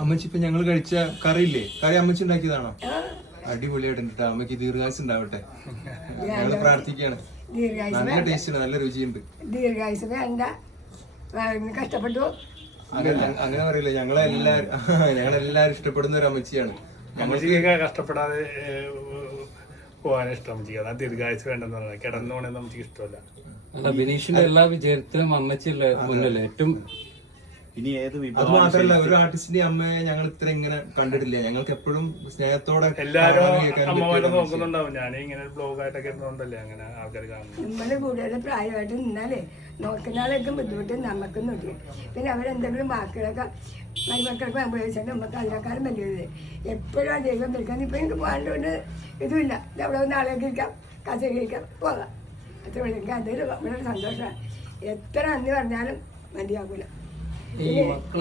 അമ്മച്ചി ഇപ്പൊ ഞങ്ങൾ കഴിച്ച കറി ഇല്ലേ കറി അമ്മച്ചി ഉണ്ടാക്കിയതാണോ? അടിപൊളിയായിട്ട് അടിപൊളിയായിട്ടുണ്ട് അമ്മയ്ക്ക് ദീർഘായുസ് ഉണ്ടാവട്ടെ. ഞങ്ങൾ പ്രാർത്ഥിക്കുകയാണ്. നല്ല ടേസ്റ്റ് ഉണ്ട് നല്ല രുചിയുണ്ട്. ദീർഘായുസ് വേണ്ട. കഷ്ടപ്പെട്ടു. അങ്ങനെ അങ്ങനെ പറയില്ല. ഞങ്ങളെ എല്ലാരും ഞങ്ങളെല്ലാരും ഇഷ്ടപ്പെടുന്ന ഒരു അമ്മച്ചിയാണ്. അമ്മച്ചിക്ക് കഷ്ടപ്പെടാതെ പോകാൻ ഇഷ്ടം അമ്മച്ചിക്ക് ദീർഘായുസ് വേണ്ടെന്ന് പറഞ്ഞാൽ കിടന്നു പോകണമെന്ന് നമുക്ക് ഇഷ്ടമല്ല. അല്ല ബിനീഷിന്റെ എല്ലാ വിജയത്തിലും അമ്മച്ചിയല്ലേ മുന്നല്ലേ ഏറ്റവും ഇനി ഏത് അത് മാത്രല്ല ഒരു ആർട്ടിസ്റ്റിന്റെ അമ്മയെ ഞങ്ങൾ ഇത്ര ഇങ്ങനെ കണ്ടിട്ടില്ല. ഞങ്ങൾക്ക് എപ്പോഴും സ്നേഹത്തോടെ എല്ലാവരും അമ്മമാരെ. നോക്കുന്നുണ്ടാവും. ഞാൻ ഇങ്ങനെ ബ്ലോഗായിട്ടൊക്കെ ഇരുന്നോണ്ടല്ലേ അങ്ങനെ ആൾക്കാർ കാണുന്നത്? നമ്മൾ കൂടുതൽ പ്രായമായിട്ട് നിന്നാലേ നോക്കുന്ന ആളൊക്കെ ബുദ്ധിമുട്ട് നമുക്ക് നോക്കി. പിന്നെ അവരെന്തെങ്കിലും വാക്കുകളൊക്കെ മരുമക്കൾക്ക് ഉപയോഗിച്ചാൽ നമുക്ക് അതിനേക്കാളും വലിയത്. എപ്പോഴും ആ ദൈവം വിളിക്കാൻ ഇപ്പൊ എനിക്ക് പോകാണ്ട് ഇതുമില്ല. ഇത് അവിടെ ഒന്ന് ആളേക്ക് ഇരിക്കാം കസേര ഇരിക്കാം പോകാം. അത്ര വിളിക്കാം അതൊരു വളരെ സന്തോഷമാണ്. എത്ര അന്ന് പറഞ്ഞാലും മതിയാകൂല ഈ മക്കളെ